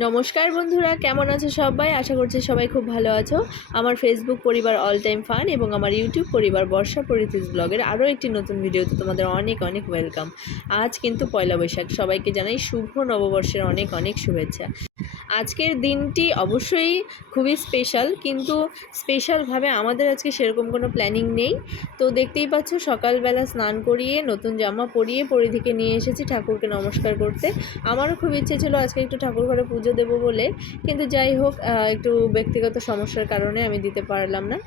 নমস্কার বন্ধুরা, কেমন আছো সবাই? আশা করছি সবাই খুব ভালো আছো। আমার ফেসবুক পরিবার অল টাইম ফান এবং আমার ইউটিউব পরিবার বর্ষা পরিতিস ব্লগের আরও একটি নতুন ভিডিওতে তোমাদের অনেক অনেক ওয়েলকাম আজ কিন্তু পয়লা বৈশাখ। সবাইকে জানাই শুভ নববর্ষের অনেক অনেক শুভেচ্ছা। আজকের দিনটি অবশ্যই খুবই স্পেশাল কিন্তু স্পেশালভাবে আমাদের আজকে সেরকম কোনো প্ল্যানিং নেই। তো দেখতেই পাচ্ছ, সকালবেলা স্নান করিয়ে, নতুন জামা পরিয়ে, পরিধিকে নিয়ে এসেছি ঠাকুরকে নমস্কার করতে। আমারও খুব ইচ্ছে ছিল আজকে একটু ঠাকুর ঘরে পুজো দেবো বলে, কিন্তু যাই হোক একটু ব্যক্তিগত সমস্যার কারণে আমি দিতে পারলাম না।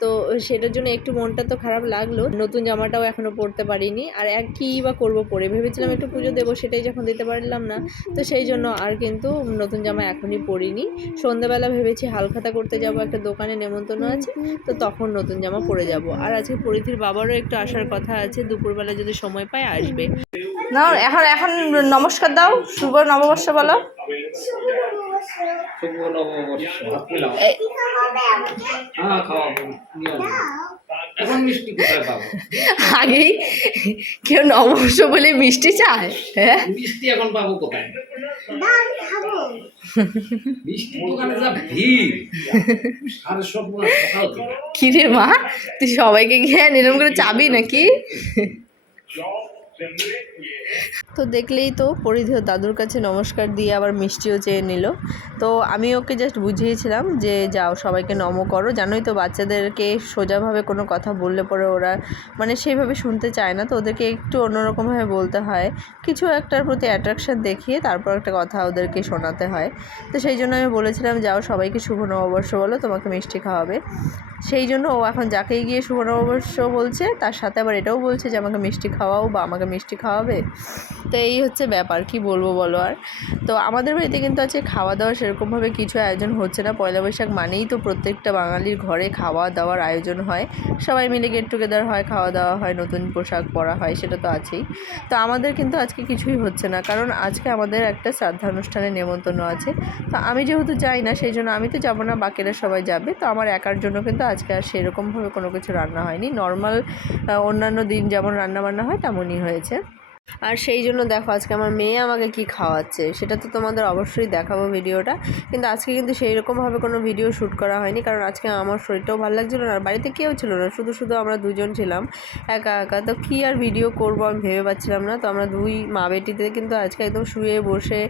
তো সেটার জন্য একটু মনটা তো খারাপ লাগল, নতুন জামাটাও এখনও পরতে পারিনি। আর এক কী বা করব পরে? ভেবেছিলাম একটু পুজো দেবো, সেটাই যখন দিতে পারলাম না। তো সেই জন্য আর কিন্তু নতুন জামা এখনই পরিনি। সন্ধ্যাবেলা ভেবেছি হালখাতা করতে যাব একটা দোকানে নেমন্তন্ন আছে তো তখন নতুন জামা পরে যাব। আর আজকে পরিধির বাবারও একটু আসার কথা আছে দুপুরবেলা যদি সময় পায় আসবে। না এখন এখন নমস্কার দাও শুভ নববর্ষ বলো। শুভ নববর্ষ। এই- হ্যাঁ আগেই কেউ নববর্ষ বলে মিষ্টি চায় হ্যাঁ? মিষ্টি এখন পাবো কোথায়? কিরে মা? তুই সবাইকে গিয়ে এরকম করে চাবি নাকি? তো দেখলেই তো পরিধেয় দাদুর কাছে নমস্কার দিয়ে আবার মিষ্টিও চেয়ে নিল। তো আমি ওকে জাস্ট বুঝিয়েছিলাম যে, যাও, সবাইকে নম করো। জানোই তো বাচ্চাদেরকে সোজাভাবে কোনো কথা বললে পরে ওরা মানে সেইভাবে শুনতে চায় না। তো ওদেরকে একটু অন্যরকমভাবে বলতে হয়। কিছু একটার প্রতি অ্যাট্রাকশন দেখিয়ে তারপর একটা কথা ওদেরকে শোনাতে হয়। তো সেই জন্য আমি বলেছিলাম, যাও, সবাইকে শুভ নববর্ষ বলো, তোমাকে মিষ্টি খাওয়াবে। সেই জন্য ও এখন যাকেই গিয়ে শুভ নববর্ষ বলছে, তার সাথে আবার এটাও বলছে যে, আমাকে মিষ্টি খাওয়াও বা আমাকে মিষ্টি খাওয়াবে। তো এই হচ্ছে ব্যাপার, কি বলব বলো আর? তো আমাদের বাড়িতে কিন্তু আছে খাওয়া দাওয়া সেরকমভাবে কিছু আয়োজন হচ্ছে না। পয়লা বৈশাখ মানেই তো প্রত্যেকটা বাঙালির ঘরে খাওয়া দাওয়ার আয়োজন হয়। সবাই মিলে গেট টুগেদার হয় খাওয়া দাওয়া হয়, নতুন পোশাক পরা হয়, সেটা তো আছেই। তো আমাদের কিন্তু আজকে কিছুই হচ্ছে না, কারণ আজকে আমাদের একটা শ্রাদ্ধা অনুষ্ঠানে নেমন্তন্ন আছে। তো আমি যেহেতু যাই না, সেই জন্য আমি তো যাব না, বাকিরা সবাই যাবে। তো আমার একার জন্য কিন্তু আজকে আর সেরকমভাবে কোনো কিছু রান্না হয়নি। নর্মাল অন্যান্য দিন যেমন রান্না বান্না হয়, তেমনই হয়েছে। আর সেই জন্য দেখো আজকে আমার মেয়ে আমাকে কি খাওয়াচ্ছে, সেটা তো তোমাদের অবশ্যই দেখাবো ভিডিওটা। কিন্তু আজকে কিন্তু সেই রকমভাবে কোনো ভিডিও শ্যুট করা হয়নি, কারণ আজকে আমার শরীরটাও ভালো লাগছিল না, আর বাড়িতে কেউ ছিল না, শুধু শুধু আমরা দুজন ছিলাম, একা একা। তো কী আর ভিডিও করব আমি ভেবে পাচ্ছিলাম না। তো আমরা দুই মা বেটিতে কিন্তু আজকে একদম শুয়ে বসে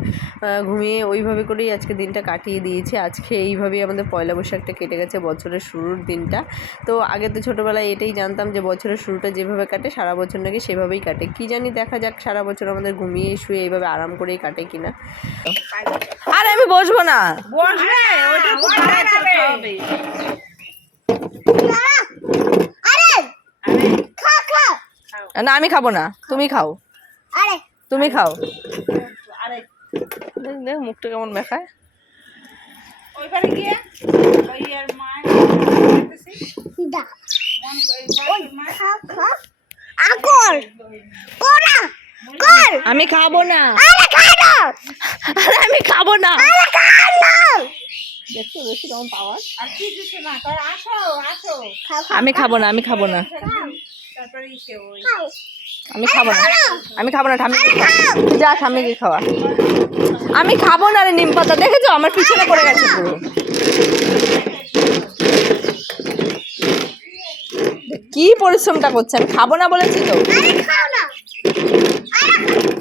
ঘুমিয়ে ওইভাবে করেই আজকে দিনটা কাটিয়ে দিয়েছি। আজকে এইভাবেই আমাদের পয়লা বৈশাখটা কেটে গেছে বছরের শুরুর দিনটা। তো আগে তো ছোটোবেলায় এটাই জানতাম যে বছরের শুরুটা যেভাবে কাটে, সারা বছর নাকি সেভাবেই কাটে। কী জানি দেখা যাক সারা বছর আমাদের ঘুমিয়ে শুয়ে এইভাবে আরাম করেই কাটে কিনা। আরে আমি বসবো না। না আমি খাব না তুমি খাও। তুমি খাও। দেখ দেখ মুখটা কেমন মেখায় আরে আমি খাব না। দেখছ কেমন পাওয়ার আমি খাব না আমি খাব না। আমি খাব না। আমি খাব না ঠাম্মি। তুই যা ঠাম্মিকে খাওয়া। আমি খাব না রে নিম পাতা দেখেছ? আমার পিছনে পড়ে গেছে পুরো। কি পরিশ্রমটা করছে? আমি খাব না বলেছি তো। Ah!